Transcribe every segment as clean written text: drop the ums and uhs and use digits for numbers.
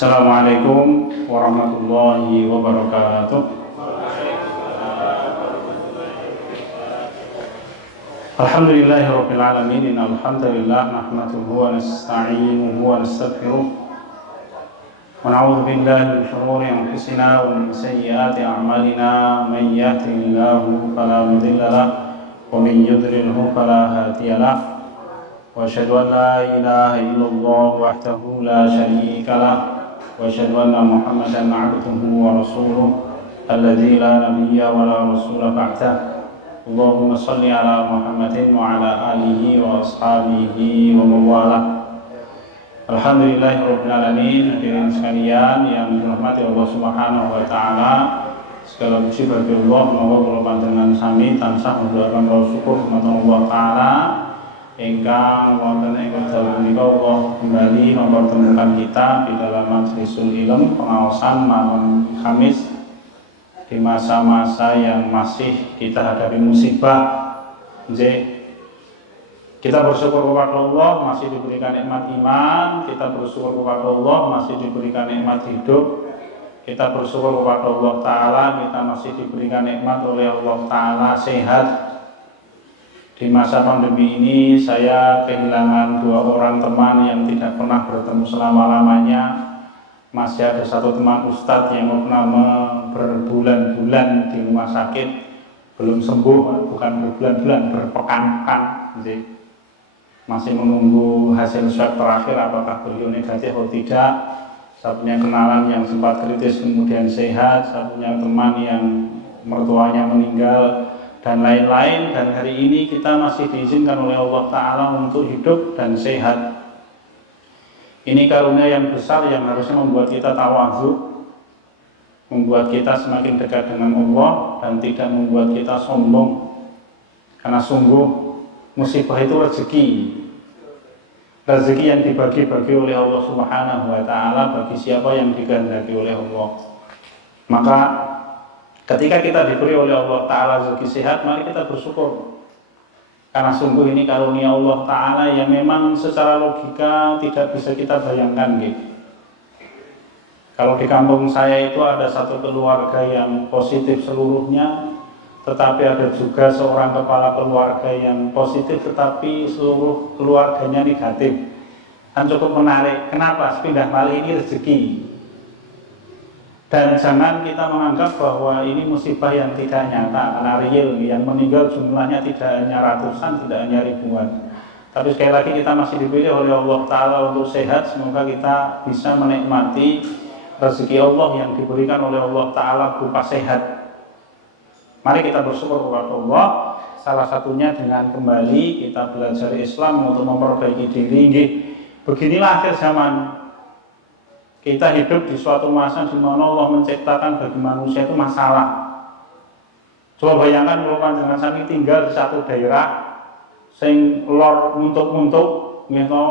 Assalamualaikum warahmatullahi wabarakatuh. Alhamdulillahirabbil alamin. Alhamdulillah nahmaduhu wa nasta'inuhu wa nastaghfiruh. Wa na'udzu billahi min shururi anfusina wa min sayyiati a'malina. Man yahdihillahu fala mudilla lahu wa man yudlilhu fala hadiya lahu. Wa asyhadu an la ilaha illallah wahdahu la syarika lahu wa asyhadu anna Muhammadan 'abduhu wa rasuluh alladzi la nabiyya wa la rasula ba'dahu. Allahumma shalli ala Muhammadin wa ala alihi wa ashabihi wa mawalah. Alhamdulillahirabbil alamin. Hadirin sekalian yang dirahmati Allah Subhanahu wa taala, segala puji bagi Allah. Menawa kula panjenengan sami tansah mendoakan rasa syukur dumateng Allah taala ingkang wonten ing wekdal menika Allah kembali mempertemukan kita di dalam majlisul ilm pengaosan malam Kamis di masa-masa yang masih kita hadapi musibah. Kita bersyukur kepada Allah masih diberikan nikmat iman, kita bersyukur kepada Allah masih diberikan nikmat hidup, kita bersyukur kepada Allah taala kita masih diberikan nikmat oleh Allah taala sehat. Di masa pandemi ini saya kehilangan dua orang teman yang tidak pernah bertemu selama-lamanya. Masih ada satu teman ustadz yang pernah berbulan-bulan di rumah sakit belum sembuh, bukan berbulan-bulan, berpekan-pekan, masih menunggu hasil swab terakhir apakah beliau negatif atau tidak. Saya punya kenalan yang sempat kritis kemudian sehat, saya punya teman yang mertuanya meninggal dan lain-lain, dan hari ini kita masih diizinkan oleh Allah Ta'ala untuk hidup dan sehat. Ini karunia yang besar yang harusnya membuat kita tawadhu, membuat kita semakin dekat dengan Allah dan tidak membuat kita sombong. Karena sungguh musibah itu rezeki yang dibagi-bagi oleh Allah Subhanahu wa taala bagi siapa yang dikehendaki oleh Allah. Maka ketika kita diberi oleh Allah taala rezeki sehat, mari kita bersyukur. Karena sungguh ini karunia Allah taala yang memang secara logika tidak bisa kita bayangkan gitu. Kalau di kampung saya itu ada satu keluarga yang positif seluruhnya, tetapi ada juga seorang kepala keluarga yang positif tetapi seluruh keluarganya negatif. Kan cukup menarik. Kenapa? Pindah malih ini rezeki. Dan jangan kita menganggap bahwa ini musibah yang tidak nyata, karena real, yang meninggal jumlahnya tidak hanya ratusan, tidak hanya ribuan. Tapi sekali lagi kita masih dipilih oleh Allah Ta'ala untuk sehat. Semoga kita bisa menikmati rezeki Allah yang diberikan oleh Allah Ta'ala berupa sehat. Mari kita bersyukur kepada Allah. Salah satunya dengan kembali kita belajar Islam untuk memperbaiki diri. Beginilah akhir zaman. Kita hidup di suatu masa di mana Allah menciptakan bagi manusia itu masalah. Coba bayangkan kalau panjenengan sami tinggal di satu daerah sing lor muntuk-muntuk, gitu,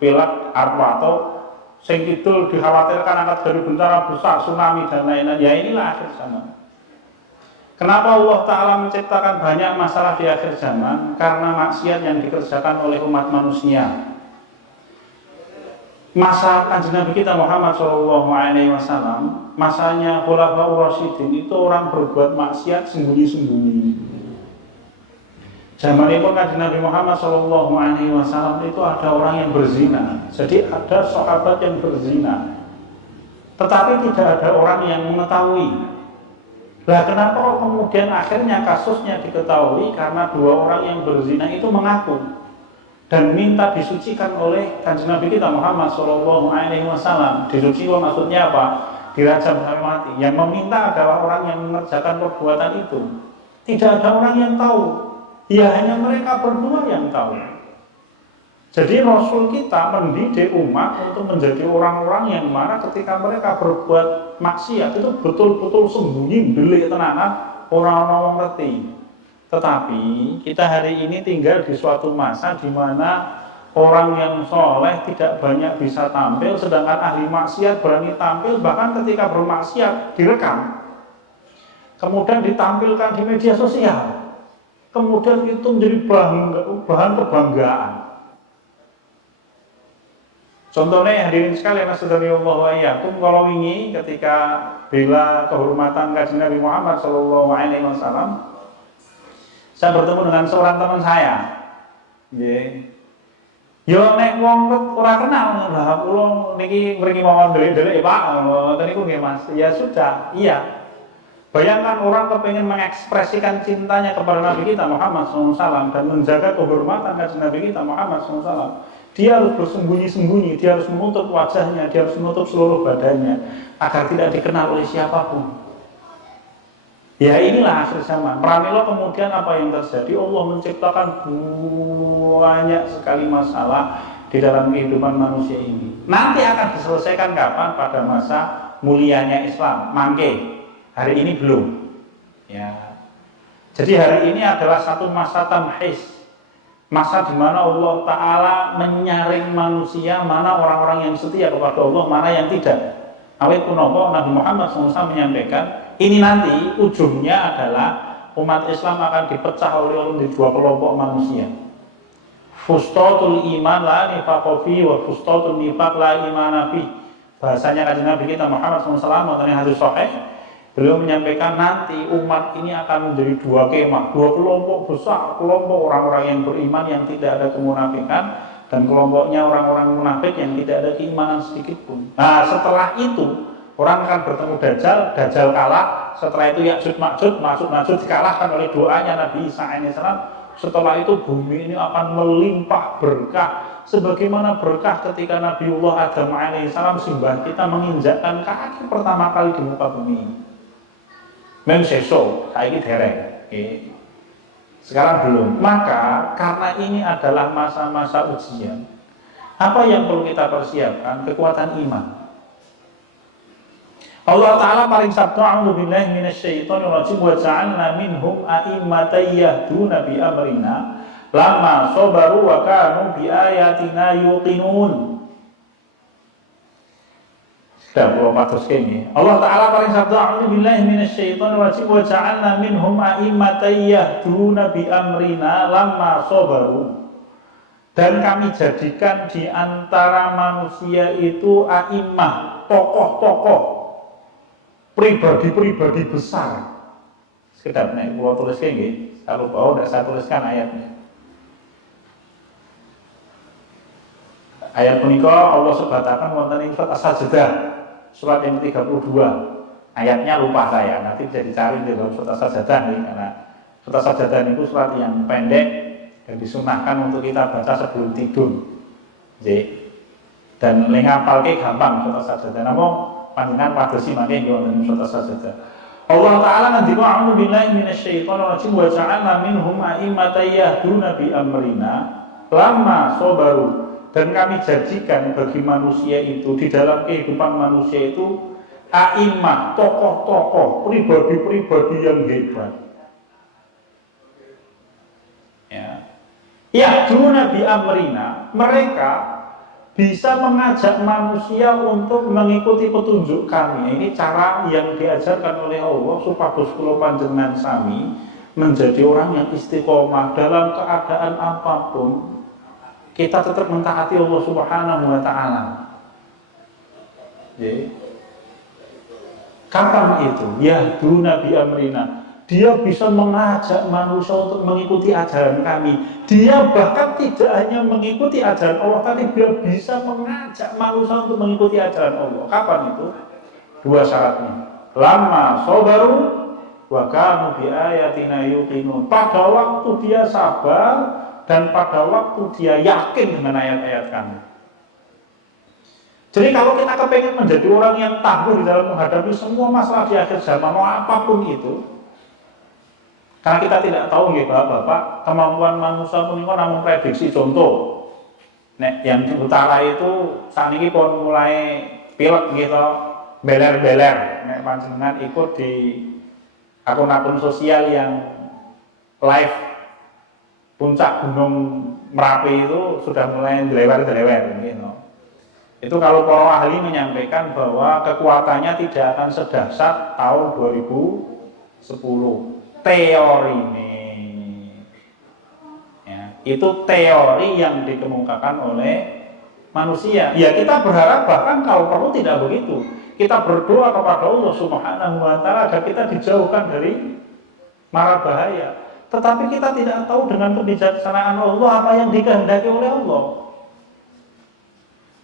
pilek arwato, sing kidul dikhawatirkan akan dari bencana besar, tsunami dan lain-lain. Ya inilah akhir zaman. Kenapa Allah Ta'ala menciptakan banyak masalah di akhir zaman? Karena maksiat yang dikerjakan oleh umat manusia. Masa Kanjeng Nabi kita Muhammad SAW, masanya Khulafaur Rasyidin itu orang berbuat maksiat sembunyi-sembunyi. Zaman itu Kanjeng Nabi Muhammad SAW itu ada orang yang berzina. Jadi ada sahabat yang berzina, tetapi tidak ada orang yang mengetahui. Nah, kenapa kemudian akhirnya kasusnya diketahui? Karena dua orang yang berzina itu mengaku dan minta disucikan oleh Kanjeng Nabi kita Muhammad SAW. Disucikan maksudnya apa? Dirajam sampai mati. Yang meminta adalah orang yang mengerjakan perbuatan itu. Tidak ada orang yang tahu. Ya hanya mereka berdua yang tahu. Jadi Rasul kita mendidik umat untuk menjadi orang-orang yang mana ketika mereka berbuat maksiat itu betul-betul sembunyi, delik tenanan, orang-orang ngerti. Tetapi kita hari ini tinggal di suatu masa di mana orang yang soleh tidak banyak bisa tampil, sedangkan ahli maksiat berani tampil, bahkan ketika bermaksiat direkam, kemudian ditampilkan di media sosial, kemudian itu menjadi bahan kebanggaan. Contohnya hadirin sekalian, astagfirullah wa iyyakum, kalau wingi ketika bela kehormatan Kanjeng Nabi Muhammad sallallahu alaihi wasallam, saya bertemu dengan seorang teman saya. Nggih. Yo nek wong ora kenal, lah kula niki mriki mawon ndelik-ndelik Pak, ngoten niku nggih Mas. Ya sudah, iya. Bayangkan orang kepengen mengekspresikan cintanya kepada Nabi kita Muhammad SAW dan menjaga kehormatan Kanjeng Nabi kita Muhammad SAW. Dia harus bersembunyi-sembunyi, dia harus menutup wajahnya, dia harus menutup seluruh badannya agar tidak dikenal oleh siapapun. Ya inilah akhir zaman. Pramila kemudian apa yang terjadi? Allah menciptakan banyak sekali masalah di dalam kehidupan manusia ini. Nanti akan diselesaikan kapan? Pada masa mulianya Islam. Mangke. Hari ini belum. Ya. Jadi hari ini adalah satu masa tamhis. Masa di mana Allah Ta'ala menyaring manusia, mana orang-orang yang setia kepada Allah, mana yang tidak. Awit punapa Nabi Muhammad SAW menyampaikan, ini nanti ujungnya adalah umat Islam akan dipecah oleh dua kelompok manusia. Fustatul iman la nifaqo fi wa fustatul nifaq la iman fi. Bahasanya Kanjeng Nabi kita Muhammad SAW mengenai hadis sahih, beliau menyampaikan nanti umat ini akan menjadi dua kemah, dua kelompok besar, kelompok orang-orang yang beriman yang tidak ada kemunafikan dan kelompoknya orang-orang munafik yang tidak ada keimanan sedikit pun. Nah, setelah itu orang akan bertemu Dajjal, Dajjal kalah. Setelah itu Ya'juj Ma'juj dikalahkan oleh doanya Nabi Isa alaihissalam. Setelah itu bumi ini akan melimpah berkah, sebagaimana berkah ketika Nabiullah Adam alaihissalam simbah kita menginjakkan kaki pertama kali di muka bumi ini. Mem seso, saiki dereng. Sekarang belum. Maka karena ini adalah masa-masa ujian, apa yang perlu kita persiapkan? Kekuatan iman. Allah Ta'ala paling sabda, a'udzu billahi minasyaitonir rajim, wa ja'alna minhum a'immatan yahduna bi amrina lamma sabaru wa kanu bi ayatina yuqinun. Dan kalau patus kene, Allah Ta'ala paling sabda, a'udzu billahi minasyaitonir rajim, wa ja'alna minhum a'immatan yahduna bi amrina lamma sabaru. Dan kami jadikan di antara manusia itu a'immah, tokoh-tokoh, pribadi-pribadi besar. Sekedar nek kula tuliskan nggih, kalau bau tidak saya tuliskan ayatnya. Ayat punika Allah sebatakan wonten ing surat As-Sajdah, surat yang 32. Ayatnya lupa saya, nanti bisa dicari di dalam surat As-Sajdah nih, karena surat As-Sajdah itu surat yang pendek dan disunahkan untuk kita baca sebelum tidur. Dan ngapalke gampang surat As-Sajdah. Namun panjenengan padosi mangke wonten surat As-Sajdah. Allah Ta'ala ngendika, a'udzu billahi minasyaitonir rajim, wa ja'alna minhum a'immatan yahduna bi amrina lamma sabaru. Dan kami jadikan bagi manusia itu, di dalam kehidupan manusia itu, a'immah, tokoh-tokoh, pribadi-pribadi yang hebat. Ya. Yahduna bi amrina, mereka bisa mengajak manusia untuk mengikuti petunjuk kami. Ini cara yang diajarkan oleh Allah supados kula panjenengan sami menjadi orang yang istiqomah dalam keadaan apapun. Kita tetap mentaati Allah Subhanahu wa Ta'ala. Kapan itu? Yahduna bi amrina. Dia bisa mengajak manusia untuk mengikuti ajaran kami. Dia bahkan tidak hanya mengikuti ajaran Allah, tapi dia bisa mengajak manusia untuk mengikuti ajaran Allah. Kapan itu? Dua syaratnya. Lama sabaru wa kanu bi ayatina yuqinun. Pada waktu dia sabar dan pada waktu dia yakin dengan ayat-ayat kami. Jadi kalau kita kepengen menjadi orang yang tangguh di dalam menghadapi semua masalah di akhir zaman, mau apapun itu, karena kita tidak tahu nggih Bapak, kemampuan manusia punika namung prediksi. Contoh, nek yang di utara itu saniki pun mulai pilek gitu, beler-beler. Nek panjenengan ikut di akun-akun sosial yang live puncak Gunung Merapi itu sudah mulai dilewer-dilewer gitu. Itu kalau para ahli menyampaikan bahwa kekuatannya tidak akan sedahsyat tahun 2010. Teori ini, ya, itu teori yang dikemukakan oleh manusia. Ya kita berharap bahkan kalau perlu tidak begitu. Kita berdoa kepada Allah Subhanahu wa taala agar kita dijauhkan dari mara bahaya. Tetapi kita tidak tahu dengan kebijaksanaan Allah apa yang dikehendaki oleh Allah.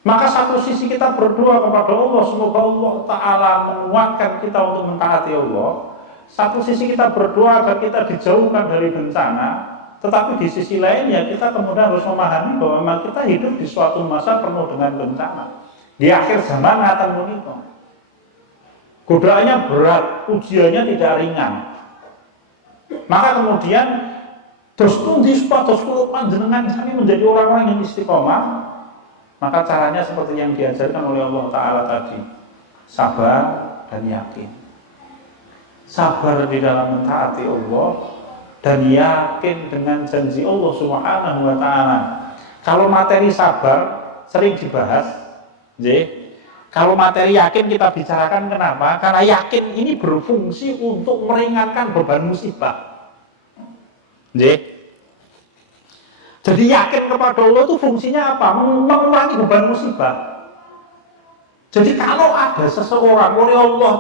Maka satu sisi kita berdoa kepada Allah semoga Allah taala menguatkan kita untuk mentaati Allah. Satu sisi kita berdoa agar kita dijauhkan dari bencana. Tetapi di sisi lain ya kita kemudian harus memahami bahwa memang kita hidup di suatu masa penuh dengan bencana. Di akhir zaman akan menikah. Godaannya berat, ujiannya tidak ringan. Maka kemudian terus pundi supados kula panjenengan sami menjadi orang-orang yang istiqomah. Maka caranya seperti yang diajarkan oleh Allah Ta'ala tadi, sabar dan yakin. Sabar di dalam mentaati Allah dan yakin dengan janji Allah Subhanahu wa taala. Kalau materi sabar sering dibahas, kalau materi yakin kita bicarakan kenapa? Karena yakin ini berfungsi untuk meringankan beban musibah. Jadi yakin kepada Allah itu fungsinya apa? Mengurangi beban musibah. Jadi kalau ada seseorang oleh Allah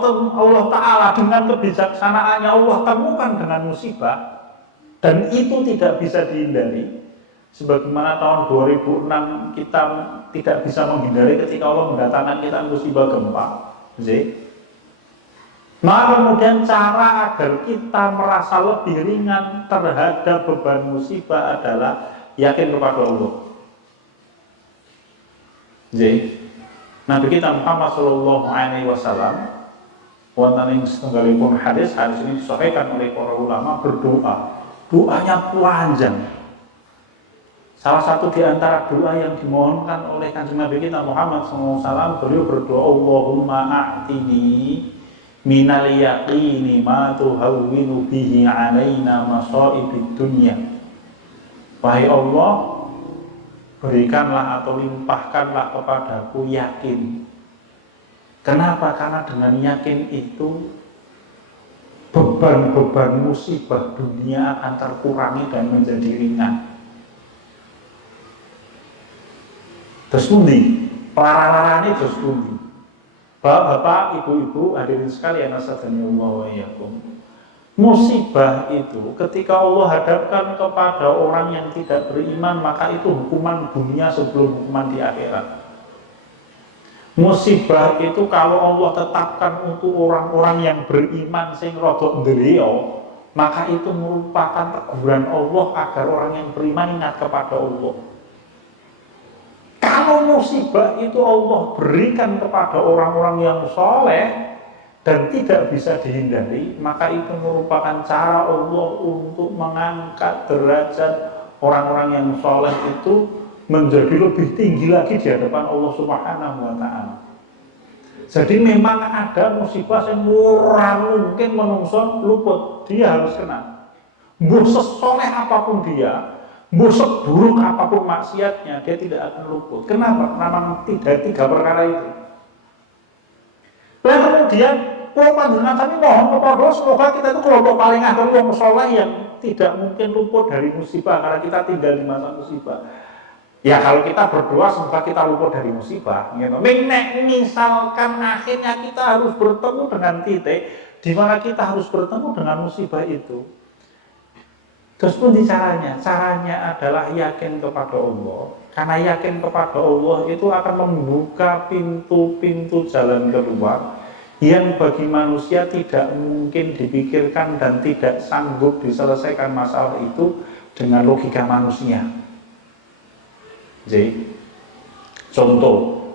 Ta'ala dengan kebijaksanaannya Allah temukan dengan musibah dan itu tidak bisa dihindari, sebagaimana tahun 2006 kita tidak bisa menghindari ketika Allah mendatangkan kita musibah gempa. Maka kemudian cara agar kita merasa lebih ringan terhadap beban musibah adalah yakin kepada Allah. Nabi kita Muhammad Sallallahu Alaihi Wasallam wonten ing setunggalipun hadis ini disahihkan oleh para ulama, berdoa. Doanya panjang. Salah satu di antara doa yang dimohonkan oleh Kanjeng Nabi kita Muhammad SAW, beliau berdoa, Allahumma a'tini minal yaqini ma tuhawwinu bihi alaina masaibid dunya. Wahai Allah, berikanlah atau limpahkanlah kepadaku yakin. Kenapa? Karena dengan yakin itu beban-beban musibah dunia akan terkurangi dan menjadi ringan. Terus pundi? Larang-larangane terus pundi? Bapak, ibu-ibu, hadirin sekalian, asadhanillah wa iyyakum. Musibah itu ketika Allah hadapkan kepada orang yang tidak beriman, maka itu hukuman dunia sebelum hukuman di akhirat. Musibah itu kalau Allah tetapkan untuk orang-orang yang beriman sing rada ndriya, maka itu merupakan teguran Allah agar orang yang beriman ingat kepada Allah. Kalau musibah itu Allah berikan kepada orang-orang yang soleh dan tidak bisa dihindari, maka itu merupakan cara Allah untuk mengangkat derajat orang-orang yang soleh itu menjadi lebih tinggi lagi di hadapan Allah Subhanahu wa taala. Jadi memang ada musibah yang murah mungkin menungso luput, dia harus kena. Mbuh sesoleh apapun dia, mbuh seburuk apapun maksiatnya, dia tidak akan luput. Kenapa? Memang tiga perkara itu. Dan kemudian panjenengan kami mohon kepada Allah semoga kita itu kelompok paling akhir yang soleh yang tidak mungkin luput dari musibah karena kita tinggal di masa musibah. Ya kalau kita berdoa semoga kita luput dari musibah, gitu. Misalkan akhirnya kita harus bertemu dengan titik di mana kita harus bertemu dengan musibah itu. Terus pun caranya? Caranya adalah yakin kepada Allah. Karena yakin kepada Allah itu akan membuka pintu-pintu jalan keluar yang bagi manusia tidak mungkin dipikirkan dan tidak sanggup diselesaikan masalah itu dengan logika manusia. Jadi, contoh,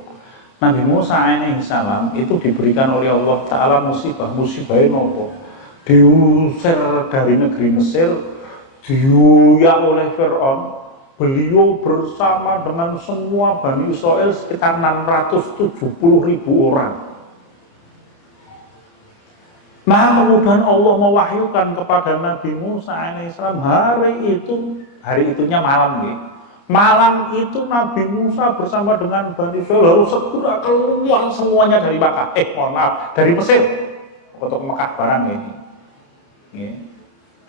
Nabi Musa alaihissalam itu diberikan oleh Allah Ta'ala musibahnya nopo? Diusir dari negeri Mesir, diuyak oleh Fir'aun. Beliau bersama dengan semua Bani Israel sekitar 670.000 orang. Nah kemudian Allah mewahyukan kepada Nabi Musa alaihissalam hari itunya malam nih. Malam itu Nabi Musa bersama dengan Bani Israel harus segera keluar semuanya dari Makkah. Dari Mesir untuk Mekah barang ini.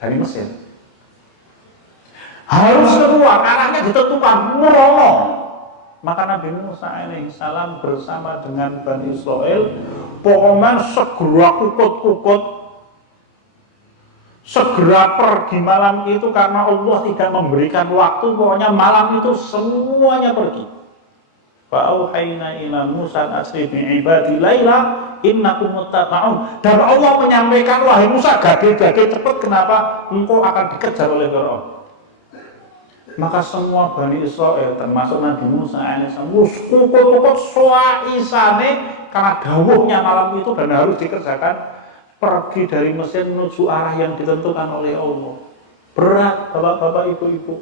Dari Mesir. Harus keluar, arahnya ditentukan Murono. Maka Nabi Musa alaihissalam bersama dengan Bani Israel pokoknya segera kukut-kukut, segera pergi malam itu karena Allah tidak memberikan waktu. Pokoknya malam itu semuanya pergi. Fa'auhayna ila Musa asri bi'ibadi laila innakum muttaba'un. Dan Allah menyampaikan, wahai Musa, gade-gade cepat, kenapa engkau akan dikejar oleh Firaun. Maka semua Bani Israel termasuk Nabi Musa alaihissalam kukut-kukut soaisane karena dawuhnya malam itu dan harus dikerjakan, pergi dari Mesir menuju arah yang ditentukan oleh Allah. Berat bapak-bapak, ibu-ibu.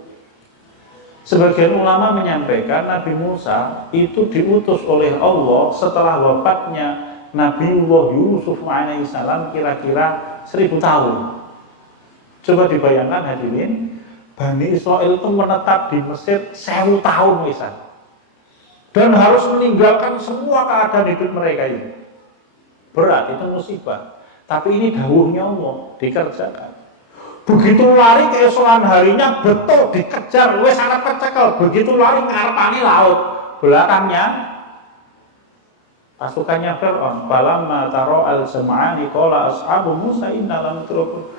Sebagian ulama menyampaikan Nabi Musa itu diutus oleh Allah setelah wafatnya Nabiullah Yusuf alaihissalam kira-kira 1000 tahun. Coba dibayangkan hadirin, Bani Israel itu menetap di Mesir 1000 tahun misal, dan harus meninggalkan semua keadaan hidup mereka ini. Berat, itu musibah. Tapi ini dawuhnya Allah, dikerjakan. Begitu lari keesokan harinya betul dikejar, wes arep kecekel. Begitu lari ngarepane laut, belakangnya pasukannya Fir'aun. Falamma taro al-jam'ani qala ashabu Musa inna lam nudraku.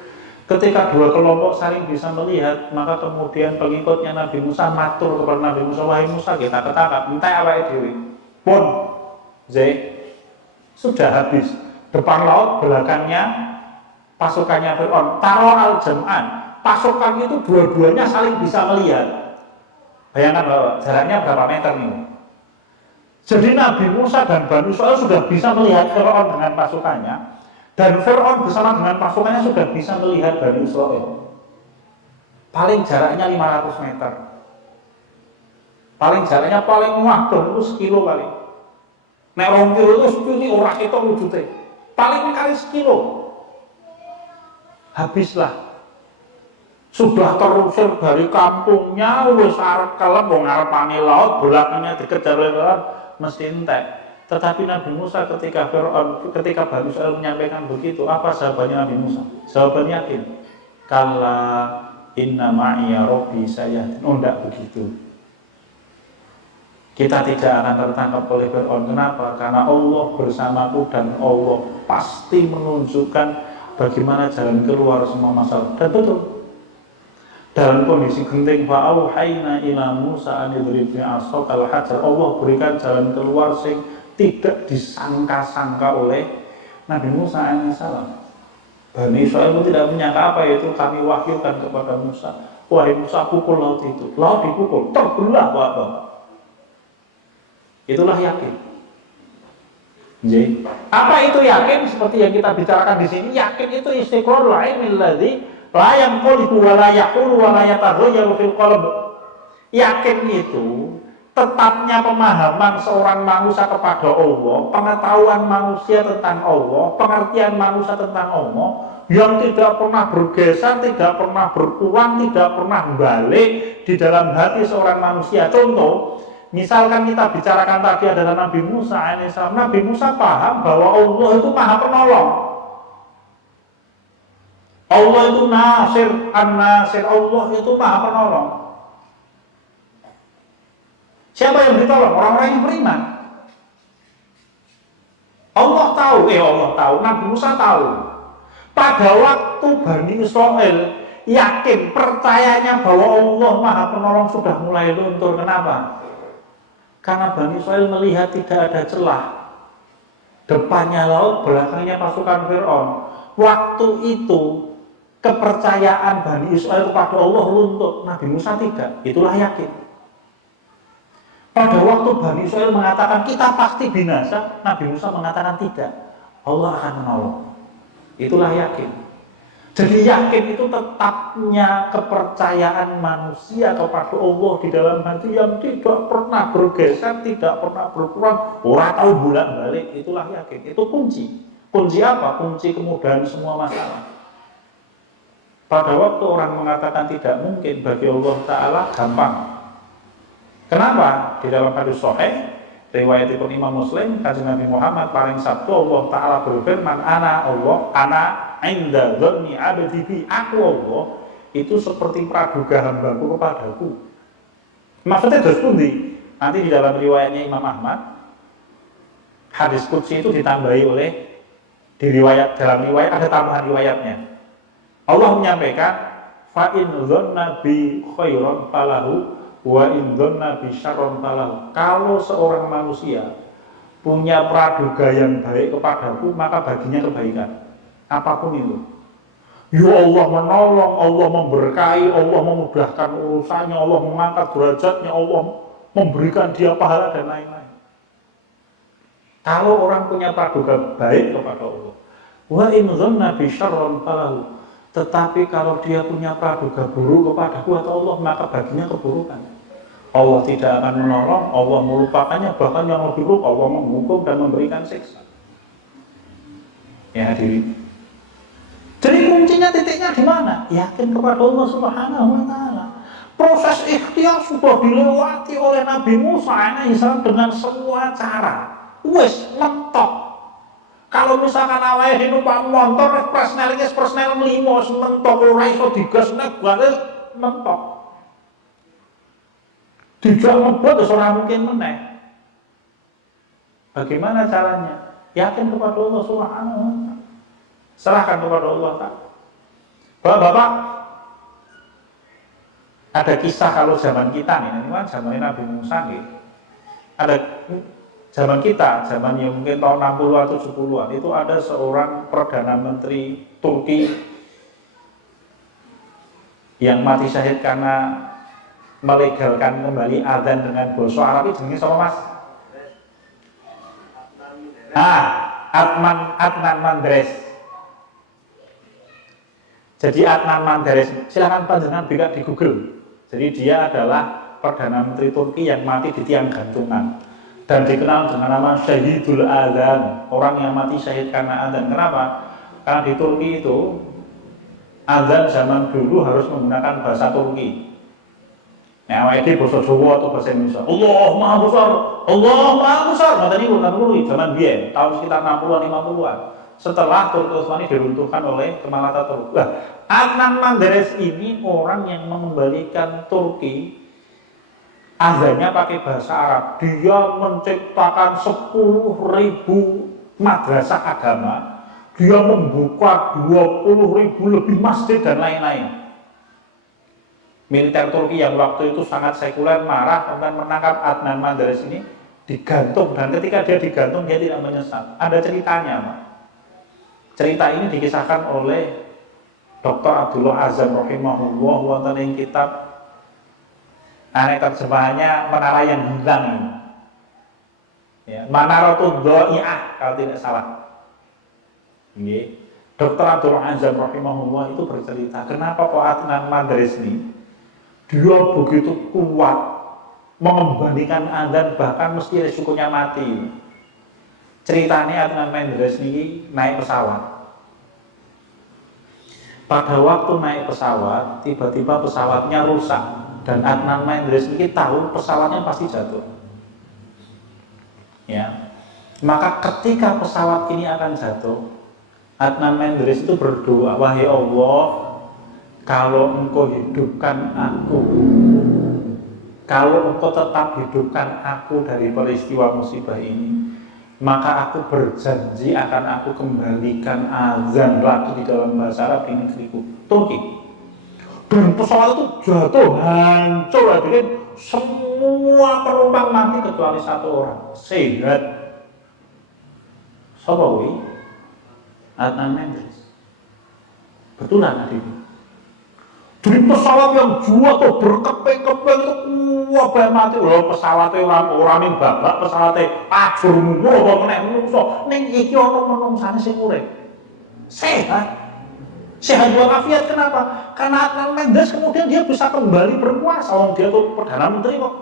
Ketika dua kelompok saling bisa melihat, maka kemudian pengikutnya Nabi Musa matur kepada Nabi Musa, wahai Musa, kita ketangkap, entek awake dhewe. Pun sudah habis. Depan laut, belakangnya pasukannya Fir'aun. Taro al-jam'an, pasukan itu dua-duanya saling bisa melihat. Bayangkan bahwa jaraknya berapa meter nih. Jadi Nabi Musa dan Bani Israil sudah bisa melihat Fir'aun dengan pasukannya, dan Fir'aun bersama dengan pasukannya sudah bisa melihat Bani Israil. Paling jaraknya 500 meter. Paling jaraknya paling waduh itu sekilo kali. Nek rong kilo itu sepuluh orang itu wujudnya. Paling kali sekilo. Habislah. Sudah terusir dari kampungnya, wis arep kelem wong ngarepane laut, bolaknya dikejar oleh Fir'aun, mesti entek. Tetapi Nabi Musa ketika Bani Israil menyampaikan begitu, apa jawabannya Nabi Musa? Jawabannya yakin. Kalla inna ma'iya rabbi sayahdin. Oh, enggak begitu. Kita tidak akan tertangkap oleh Fir'aun. Kenapa? Karena Allah bersamaku dan Allah pasti menunjukkan bagaimana jalan keluar semua masalah. Dan betul. Dalam kondisi genting, fa'auhayna ila Musa an idrib bi'asakal hajar. Allah berikan jalan keluar sing tidak disangka-sangka oleh Nabi Musa alaihissalam. Bani Israil itu tidak menyangka apa itu kami wahyukan kepada Musa. Wahai Musa, pukul laut itu. Laut dipukul, terbelah bapak. Itulah yakin. Jadi, apa itu yakin? Seperti yang kita bicarakan di sini, yakin itu istiqrarul ilmil ladzi la yanqalibu wa la yaqulu wa la yataghayyaru fil qalb. Yakin itu tetapnya pemahaman seorang manusia kepada Allah, pengetahuan manusia tentang Allah, pengertian manusia tentang Allah yang tidak pernah bergeser, tidak pernah berkurang, tidak pernah balik di dalam hati seorang manusia. Contoh, misalkan kita bicarakan tadi adalah Nabi Musa alaihissalam. Nabi Musa paham bahwa Allah itu Maha Penolong. Allah itu Nasir, An-Nasir, Allah itu Maha Penolong. Siapa yang ditolong? Orang-orang yang beriman. Allah tahu, Nabi Musa tahu. Pada waktu Bani Israil yakin, percayanya bahwa Allah Maha Penolong sudah mulai luntur. Kenapa? Karena Bani Israil melihat tidak ada celah. Depannya laut, belakangnya pasukan Fir'aun. Waktu itu kepercayaan Bani Israil kepada Allah luntur. Nabi Musa tidak. Itulah yakin. Pada waktu Bani Israil mengatakan kita pasti binasa, Nabi Musa mengatakan tidak, Allah akan menolong. Itulah yakin. Jadi yakin itu tetapnya kepercayaan manusia kepada Allah di dalam hati yang tidak pernah bergeser, tidak pernah berkurang, ora tahu bolak-balik. Itulah yakin. Itu kunci. Kunci apa? Kunci kemudahan semua masalah. Pada waktu orang mengatakan tidak mungkin, bagi Allah Ta'ala gampang. Kenapa? Di dalam hadis sahih riwayat Imam Muslim, kanjeng Nabi Muhammad paling sabtu Allah Ta'ala berfirman, ana inda dzanni abdi bi, aku Allah itu seperti praduga hambaku kepadaku. Maksudnya terus pundi? Nanti di dalam riwayatnya Imam Ahmad, hadis qudsi itu ditambahi oleh dalam riwayat ada tambahan riwayatnya. Allah menyampaikan, fa in dzanna bi khairan falahu wa in dzanna bi syarran falahu. Kalau seorang manusia punya praduga yang baik kepadaku, maka baginya kebaikan apapun itu. Ya Allah menolong, Allah memberkahi, Allah memudahkan urusannya, Allah mengangkat derajatnya, Allah memberikan dia pahala dan lain-lain. Kalau orang punya praduga baik kepada Allah, wa in dzanna bi syarran falahu. Tetapi kalau dia punya praduga buruk kepadaku atau Allah, maka baginya keburukan. Allah tidak akan menolong, Allah melupakannya, bahkan yang lebih buruk Allah menghukum dan memberikan siksa. Ya hadirin. Jadi kuncinya titiknya di mana? Yakin kepada Allah Subhanahu wa taala. Proses ikhtiar sudah dilewati oleh Nabi Musa alaihissalam dengan semua cara. Wes mentok. Kalau misalkan awake numpak motor persnel melimo mentok ora iso digas nek bales mentok. Tidak membuat ora mungkin meneh. Bagaimana caranya? Yakin kepada Allah Subhanahu wa taala. Serahkan kepada Allah Ta'ala. Bapak-bapak, ada kisah kalau zaman kita nih, ini kan zaman Nabi Musa nih. Ada zaman kita, zaman yang mungkin tahun 60-an atau 70-an, itu ada seorang Perdana Menteri Turki yang mati syahid karena melegalkan kembali adzan dengan bahasa Arab. Itu jenis apa mas? Adnan Menderes. Jadi Adnan Menderes, silakan panjenengan buka di Google. Jadi dia adalah Perdana Menteri Turki yang mati di tiang gantungan dan dikenal dengan nama Syahidul Adzan, orang yang mati syahid karena adzan. Kenapa? Karena di Turki itu adzan zaman dulu harus menggunakan bahasa Turki. Nah, awake bahasa Jawa atau bahasa Indonesia. Allah Maha Besar, Allah Maha Besar. Matane ngono kuwi zaman biyen, tahun sekitar 60-an 50-an. Setelah Turki Utsmani diruntuhkan oleh Kemal Atatürk. Adnan Menderes ini orang yang mengembalikan Turki azannya pakai bahasa Arab. Dia menciptakan 10.000 madrasah agama. Dia membuka 20.000 lebih masjid dan lain-lain. Militer Turki yang waktu itu sangat sekuler marah dan menangkap Adnan Menderes ini, digantung, dan ketika dia digantung dia tidak menyesal. Ada ceritanya, Pak. Cerita ini dikisahkan oleh Dr. Abdullah Azam rahimahullah wonten ing kitab terjemahannya Menara yang Hilang. Ya, Manaratud Dha'i'ah kalau tidak salah. Nggih. Dr. Abdullah Azam rahimahullah itu bercerita, kenapa kok Adnan Menderes ini dia begitu kuat mengembalikan adzan bahkan mesti resikonya mati. Ceritanya Adnan Menderes ini naik pesawat. Pada waktu naik pesawat, tiba-tiba pesawatnya rusak dan Adnan Menderes ini tahu pesawatnya pasti jatuh. Ya, maka ketika pesawat ini akan jatuh, Adnan Menderes itu berdoa, wahai Allah, kalau engkau hidupkan aku, kalau engkau tetap hidupkan aku dari peristiwa musibah ini, maka aku berjanji akan aku kembalikan azan lagi di dalam bahasa Arab di negeriku, Turki. Dan pesawat itu jatuh, hancur, hadirin. Semua penumpang mati kecuali satu orang, sehat. Siapa kuwi? Adnan Menderes. Betulan hadirin. Jadi pesawat yang jatuh berkeping-keping itu wabah mati. Lho pesawate ora ning babak, pesawate ajur mulu kok meneh menungso. Ning iki ana menungsane sing urip. Sehat. Sehat walafiat. Kenapa? Karena Adnan Menderes kemudian dia bisa kembali berkuasa. Wong dia tuh Perdana Menteri kok.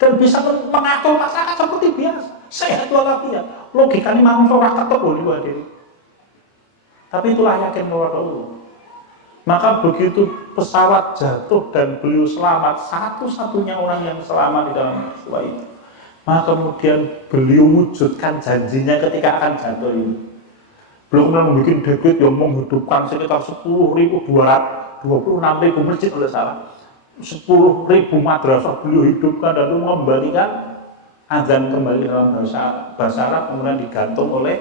Dan bisa mengatur masyarakat seperti biasa. Sehat walafiat. Logikanya manungsa ora ketep lho hadirin. Tapi itulah yakin kepada Allah. Maka begitu pesawat jatuh dan beliau selamat, satu-satunya orang yang selamat di dalam peristiwa itu, maka kemudian beliau wujudkan janjinya ketika akan jatuh ini. Beliau kemudian membuat dekret yang menghidupkan sekitar 10.226.000 masjid, oleh salah 10.000 madrasah beliau hidupkan dan mengembalikan azan kembali dalam bahasa Arab, kemudian digantung oleh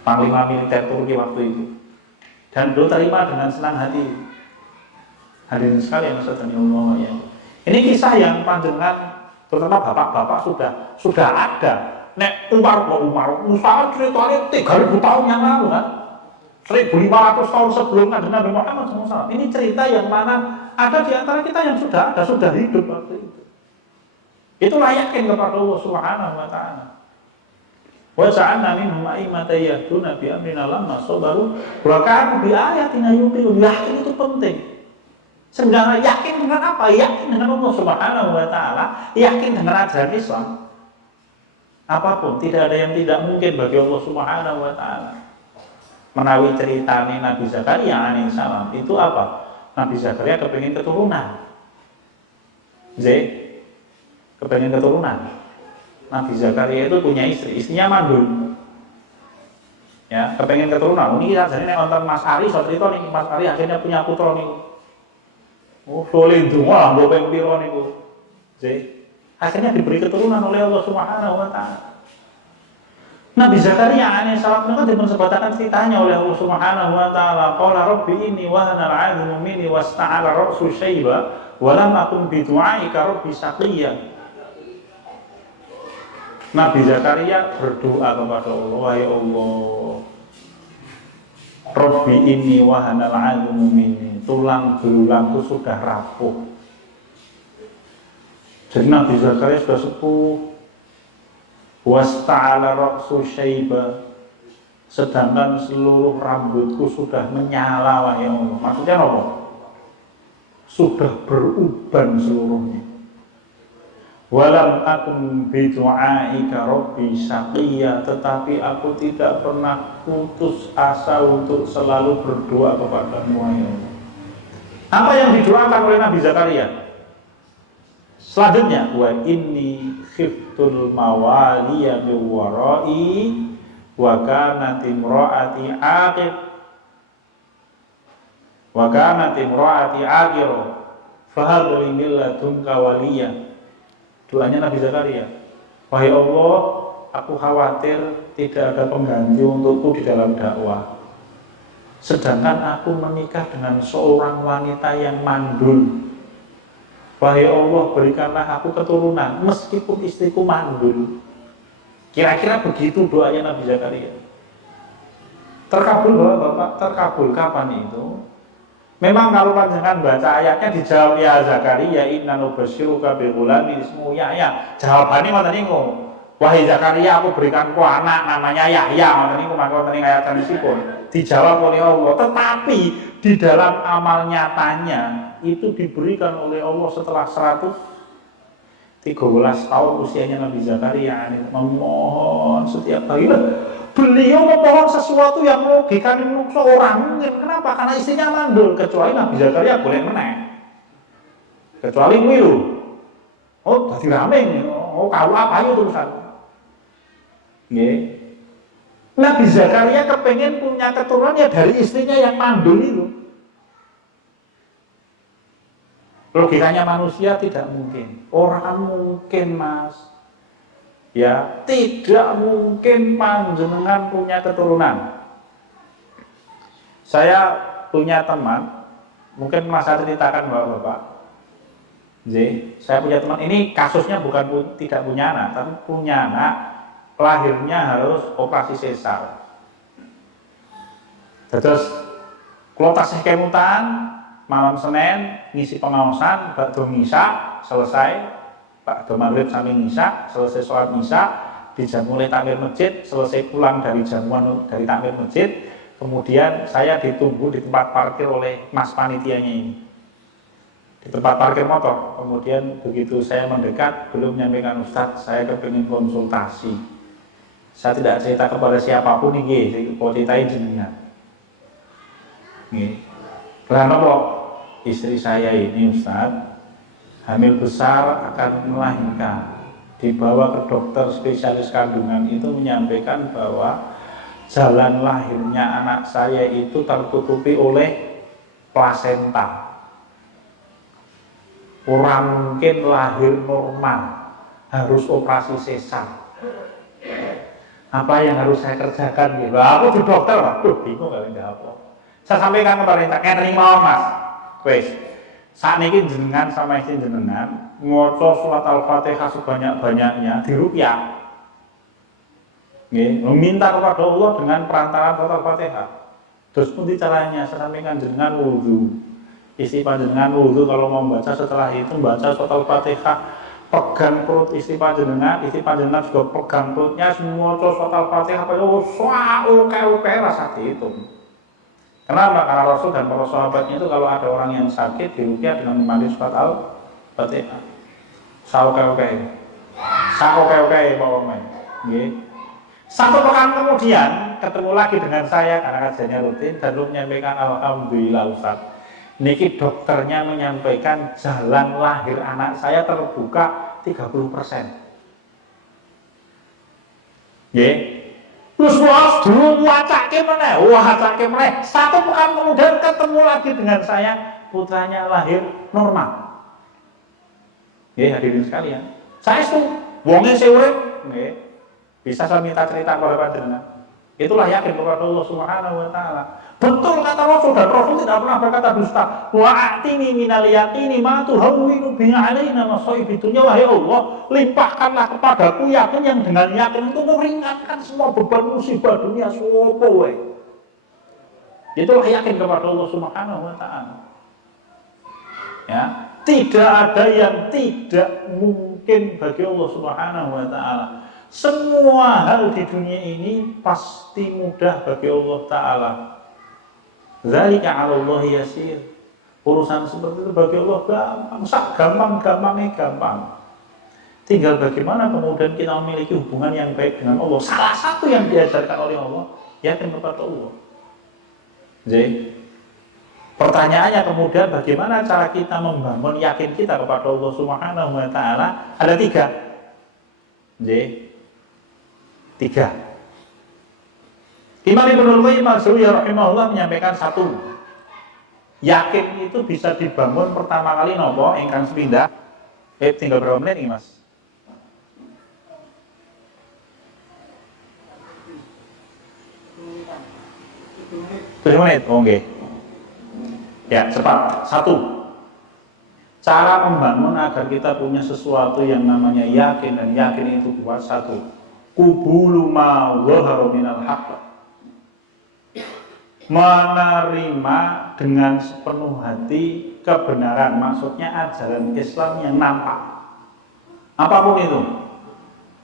panglima militer Turki waktu itu. Dan beliau terima dengan senang hati. Hadirin sekalian Allah ya. Ini kisah yang panjenengan terutama bapak-bapak sudah ada. Nek Umar Musa ceritanya 3.000 tahun yang lalu kan. 1.500 tahun sebelum Nabi Muhammad SAW. Ini cerita yang mana ada di antara kita yang sudah hidup waktu itu. Itulah yakin kepada Allah Subhanahu wa taala. Wa ja'alna minhum a'immatan yahduna bi amrina lamma sabaru wa kanu bi ayatina yuqinun. Yakin itu penting. Sebenarnya yakin dengan apa? Yakin dengan Allah Subhanahu wa taala, yakin dengan ajaran Islam. Apapun, tidak ada yang tidak mungkin bagi Allah Subhanahu wa taala. Menawi ceritanya Nabi Zakaria alaihissalam itu apa? Nabi Zakaria kepingin keturunan. Kepingin keturunan. Nabi Zakaria itu punya istri, istrinya mandul. Ya, kepingin keturunan. Ini jadi nonton Mas Ari, waktu itu nih Mas Ari akhirnya punya putra nih. Oh, soleh semua, gue pengen piro niku. Akhirnya diberi keturunan oleh Allah Subhanahu wa taala. Nabi Zakaria alaihissalam itu kan dipersebutkan ceritanya oleh Allah Subhanahu wa taala. Qala rabbi inni wahana al-'azmu minni wasta'ala ra'su syaiba wa lam akun bi du'aika rabbi shaqiyya. Nabi Zakaria berdoa kepada Allah, wahai Allah, Rabbi inni wahana al-'azmu minni, tulang belulangku sudah rapuh. Jadi Nabi Zakaria sudah sepuh. Wasta'ala ra'su syaiba, sedangkan seluruh rambutku sudah menyala, wahai Allah. Maksudnya apa? Sudah beruban seluruhnya. Walam akun bidu'aika rabbi syaqiyya, tetapi aku tidak pernah putus asa untuk selalu berdoa kepadamu, wahai Allah. Apa yang didoakan oleh Nabi Zakaria? Selanjutnya, wa inni khiftul mawaliya min wara'i wa kanat imraati aqib wa kanat imraati aqira fahab li min ladunka waliya. Doanya Nabi Zakaria, wahai Allah, aku khawatir tidak ada pengganti untukku di dalam dakwah. Sedangkan aku menikah dengan seorang wanita yang mandul. Wahai Allah, berikanlah aku keturunan meskipun istriku mandul. Kira-kira begitu doanya Nabi Zakaria. Terkabul Bapak, terkabul kapan itu? Memang kalau panjenengan baca ayatnya dijawab ya Zakaria inna nubasyiruka bi ghulamin ismuhu Yahya. Jawabannya ngoten niku. Wahai Zakaria, aku berikan ku anak namanya Yahya. Ngoten niku mangko wonten ing ayat sanesipun. Dijawab oleh Allah, tetapi di dalam amal nyatanya itu diberikan oleh Allah setelah 113 tahun usianya Nabi Zakaria memohon setiap hari. Beliau memohon sesuatu yang logikanya seorang mungkin. Kenapa? Karena istrinya mandul. Kecuali Nabi Zakaria boleh menang. Kecuali milu. Oh, tadi rame. Oh, kau apa ayo tulisan. Nabi Zakaria kepengen punya keturunan ya dari istrinya yang mandul itu. Logikanya manusia tidak mungkin. Orang mungkin, Mas. Ya, tidak mungkin panjenengan punya keturunan. Saya punya teman, mungkin Mas ceritakan Bapak. Saya punya teman, ini kasusnya bukan tidak punya anak, tapi punya anak, lahirnya harus operasi sesar. Terus kalau tasih kemutan, malam Senin ngisi pengawasan, bakdo misa selesai. Pak do maghrib sampai misa, selesai sholat misa, mulai takmir masjid, selesai pulang dari jamuan dari takmir masjid, kemudian saya ditunggu di tempat parkir oleh mas panitianya ini, di tempat parkir motor. Kemudian begitu saya mendekat, belum menyampaikan Ustadz, saya kepingin konsultasi. Saya tidak cerita kepada siapapun nih, saya mau ceritain jenengan. Kenapa istri saya ini Ustadz hamil besar akan melahirkan, dibawa ke dokter spesialis kandungan itu menyampaikan bahwa jalan lahirnya anak saya itu tertutupi oleh plasenta. Kurang mungkin lahir normal. harus operasi sesar. Apa yang harus saya kerjakan gitu? Aku di dokter, waduh bingung kali nggak apa. Saya sampaikan ke pemerintah, catering mau mas, wes. Saat ini jenengan sama istri jenengan ngoco surat al-fatihah sebanyak-banyaknya di rupiah. Meminta kepada Allah dengan perantaraan surat al-fatihah. Terus pun caranya saya sampaikan jenengan wudhu. Isi panjenengan wudhu kalau mau baca setelah itu baca surat al-fatihah. Pegang perut isi panjenengan juga pegang perutnya semua surat al-fatihah. Oke rasa dihitung. Kenapa? Karena Rasul dan para sahabatnya itu kalau ada orang yang sakit diruqyah dengan membaca surat al-fatihah. Oke pokoknya. Satu pekan kemudian ketemu lagi dengan saya karena kajiannya rutin dan lu menyampaikan alhamdulillah Ustaz. Niki dokternya menyampaikan jalan lahir anak saya terbuka 30%. Nggih. Terus bos dulu wacake meneh. Satu pekan kemudian ketemu lagi dengan saya, putranya lahir normal. Nggih, hadirin sekalian. Saya itu wonge sing urip, nggih. Bisa saya minta cerita kepada panjenengan. Itulah yakin kepada Allah Subhanahu wa taala. Betul kata Rasul dan Rasul tidak pernah berkata dusta. Wa atini minal yaqini ma tuhawwinu bihi alaina masaibi dunya wahai Allah, limpahkanlah kepadaku yakin yang dengan yakin itu meringankan semua beban musibah dunia sapa wae. Itulah yakin kepada Allah Subhanahu wa taala. Ya, tidak ada yang tidak mungkin bagi Allah Subhanahu wa taala. Semua hal di dunia ini pasti mudah bagi Allah Ta'ala. Zalika 'ala Allah yasir. Urusan seperti itu bagi Allah gampang, gampang. Tinggal bagaimana kemudian kita memiliki hubungan yang baik dengan Allah. Salah satu yang diajarkan oleh Allah, yakin kepada Allah. Jadi, pertanyaannya kemudian bagaimana cara kita membangun yakin kita kepada Allah Subhanahu wa taala? Ada 3. Jadi, 3. Imam Ibnul Qayyim al-Jauziyah rahimahullah menyampaikan 1. Yakin itu bisa dibangun pertama kali nopo ingkang sepindah. Tinggal berapa menit nih Mas? Tujuh menit, oke. Ya, cepat. 1. Cara membangun agar kita punya sesuatu yang namanya yakin dan yakin itu kuat. 1. Qubulu ma dhahara minal haqq. Menerima dengan sepenuh hati kebenaran, maksudnya ajaran Islam yang nampak. Apapun itu.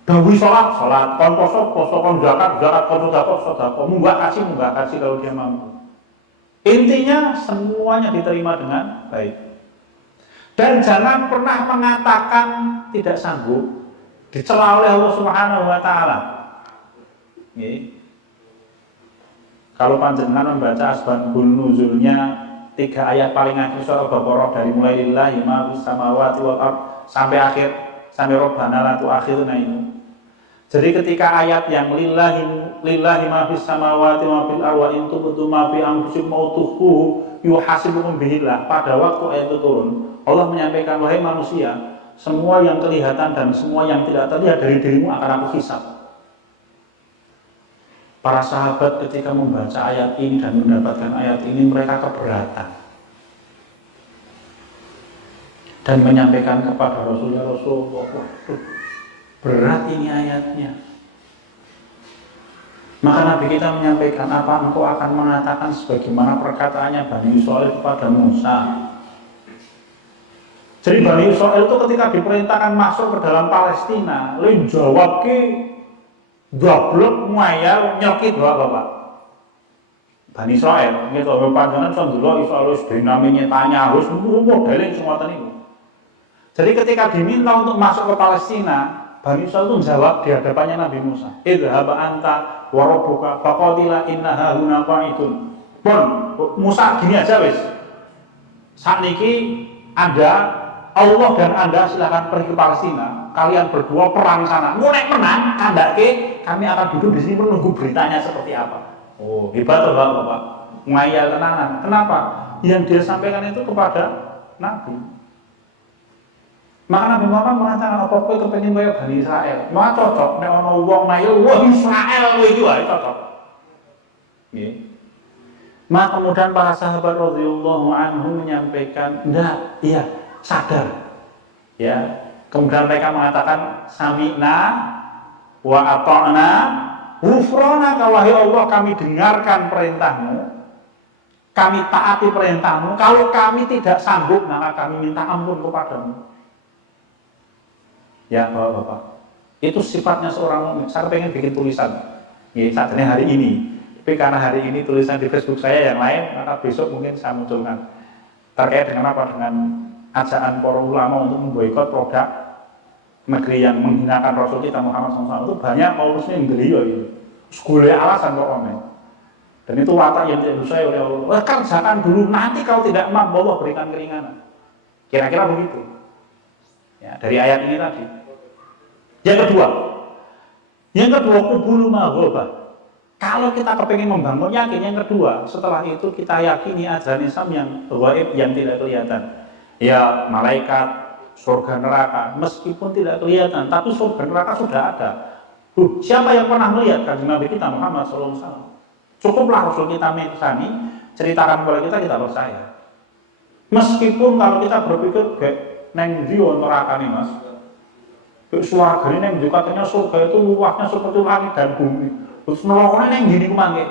Dawuh salat, kon poso, kon zakat, kon sedekah, munggah kasih kalau dia mampu. Intinya semuanya diterima dengan baik. Dan jangan pernah mengatakan tidak sanggup. Dicela oleh Allah Subhanahu wa taala. Kalau panjenengan membaca asbabun nuzulnya 3 ayat paling akhir surah Al-Baqarah dari mulai lillahi ma fis samawati wal ard sampai akhir, sampai Rabbana la tu'akhirna itu. Jadi ketika ayat yang lillahi ma fis samawati wa fil ard wa in tubdu ma fi anfusikum mautuhu yuhasibukum bihillah, pada waktu ayat itu turun, Allah menyampaikan wahai manusia, semua yang kelihatan dan semua yang tidak terlihat dari dirimu akan aku hisab. Para sahabat ketika membaca ayat ini dan mendapatkan ayat ini, mereka keberatan dan menyampaikan kepada Rasulullah, berat ini ayatnya. Maka Nabi kita menyampaikan, apa engkau akan mengatakan sebagaimana perkataannya Bani Israil kepada Musa? Jadi Bani Israil itu ketika diperintahkan masuk ke dalam Palestina, lalu jawab ke goblok ngayal nyelkit Bapak. Bani Israil, gitu, panjangan sondelo Israil dinamanya tanya harus modelin semua itu. Jadi ketika diminta untuk masuk ke Palestina, Bani Israil itu menjawab di hadapannya Nabi Musa, idhhab anta wa rabbuka faqatila inna hahuna qa'idun. Bon, Musa gini aja wis. Saat ini Anda Allah dan Anda silahkan pergi ke Palestina. Kalian berdua perang sana. Mulai menang, kandake kami akan duduk di sini menunggu beritanya seperti apa. Oh, hebat loh Bapak. Ngayal tenanan. Kenapa? Yang dia sampaikan itu kepada Nabi. Maka Nabi Muhammad mengatakan apa kowe kepengin kaya Bani Israel. Maka cocok nek ana wong mail wah Israel kowe iki wae cocok. Nggih. Maka kemudian para sahabat radhiyallahu anhum menyampaikan, "Enggak, iya, sadar." Ya. Kemudian mereka mengatakan, "Sami'na wa ata'na, ghufranaka wahai Allah, kami dengarkan perintahmu, kami taati perintahmu. Kalau kami tidak sanggup, maka kami minta ampun kepadamu." Ya Bapak-bapak, itu sifatnya seorang mukmin. Saya pengen bikin tulisan ya, saatnya hari ini. Tapi karena hari ini tulisan di Facebook saya yang lain, maka besok mungkin saya munculkan. Terkait dengan apa? Dengan ajaan para ulama untuk memboikot produk negeri yang menghinakan Rasul kita Muhammad SAW. Itu banyak pengurusnya yang beliau itu segala alasan pokoknya. Dan itu watak yang tidak diusai oleh Allah. Kerjakan dulu, nanti kalau tidak mampu Allah berikan keringanan. Kira-kira begitu ya, dari ayat ini tadi. Yang kedua kubulu maghobah. Kalau kita kepingin membangun yakin, yang kedua setelah itu kita yakini ajaran Islam yang gaib, yang tidak kelihatan. Ya malaikat, surga neraka, meskipun tidak kelihatan, tapi surga neraka sudah ada. Siapa yang pernah melihat kan Nabi kita Muhammad SAW? Cukuplah Rasul kita mesani ceritakan kepada kita percaya. Meskipun kalau kita berpikir neng dia neraka nih mas, suarga ini neng katanya surga itu luasnya seperti langit dan bumi. Terus neraka neng gini kumangke.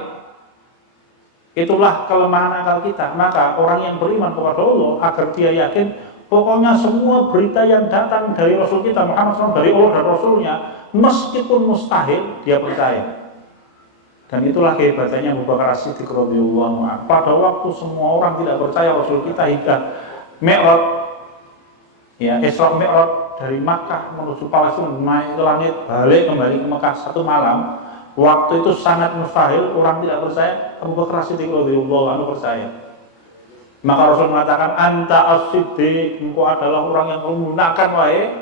Itulah kelemahan akal kita. Maka orang yang beriman kepada Allah agar dia yakin pokoknya semua berita yang datang dari Rasul kita Muhammad SAW, dari Allah dan Rasulnya, meskipun mustahil dia percaya. Dan itulah kehebatannya Abu Bakar As-Siddiq radhiyallahu anhu. Pada waktu semua orang tidak percaya Rasul kita hingga Mi'raj, ya Isra Mi'raj dari Makkah menuju Palestina, naik ke langit, balik kembali ke Makkah satu malam. Waktu itu sangat mustahil, orang tidak percaya. Abu Bakar As-Siddiq radhiyallahu anhu percaya. Maka Rasul mengatakan, "Anta As-Siddiq, engkau adalah orang yang menggunakan wahai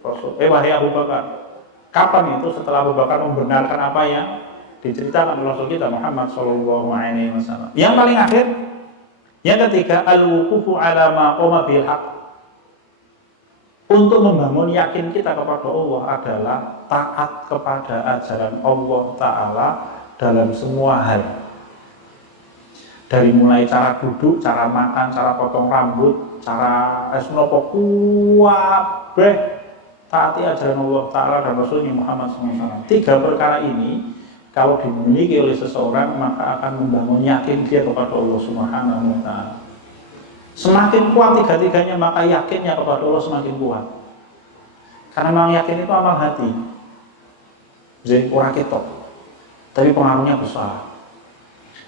Rasul, wahai Abu Bakar." Kapan itu? Setelah Abu Bakar membenarkan apa yang diceritakan oleh Rasul kita Muhammad sallallahu alaihi wasallam. Yang paling akhir, yang ketiga, al-wuqufu ala ma qama bil haqq. Untuk membangun yakin kita kepada Allah adalah taat kepada ajaran Allah Ta'ala dalam semua hal. Dari mulai cara duduk, cara makan, cara potong rambut, cara esnopo kuwabeh taati ajaran Allah Ta'ala dan Rasulnya Muhammad SAW. Tiga perkara ini kalau dimiliki oleh seseorang maka akan membangun yakin dia kepada Allah Subhanahu wa Ta'ala. Semakin kuat tiga-tiganya maka yakinnya kepada Allah semakin kuat. Karena memang yakin itu amal hati. Jadi ora ketok, tapi pengaruhnya besar.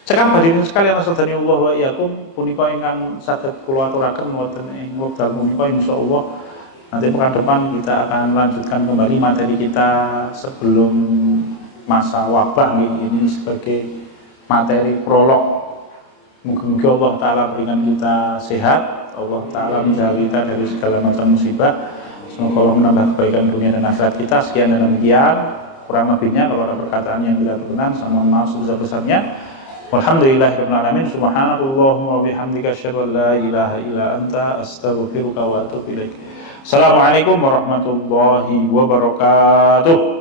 Cekap hadirin sekalian sedaya Allah wa iyyakum punika ingkang saged kula aturaken wonten ing wekdal punika insyaallah nanti pekan depan kita akan lanjutkan kembali materi kita sebelum masa wabah ini sebagai materi prolog. Mungkin Allah Ta'ala berikan kita sehat, Allah Ta'ala menjaga kita dari segala macam musibah. Semoga Allah menambah kebaikan dunia dan akhirat kita. Sekian dan demikian, kurang lebihnya kalau ada perkataan yang tidak berkenan, sama maaf sebesar-besarnya. Walhamdulillahirabbil alamin. Subhanallahumma wa bihamdika asyhadu an la ilaha illa anta astaghfiruka wa atubu ilaik. Assalamualaikum warahmatullahi wabarakatuh.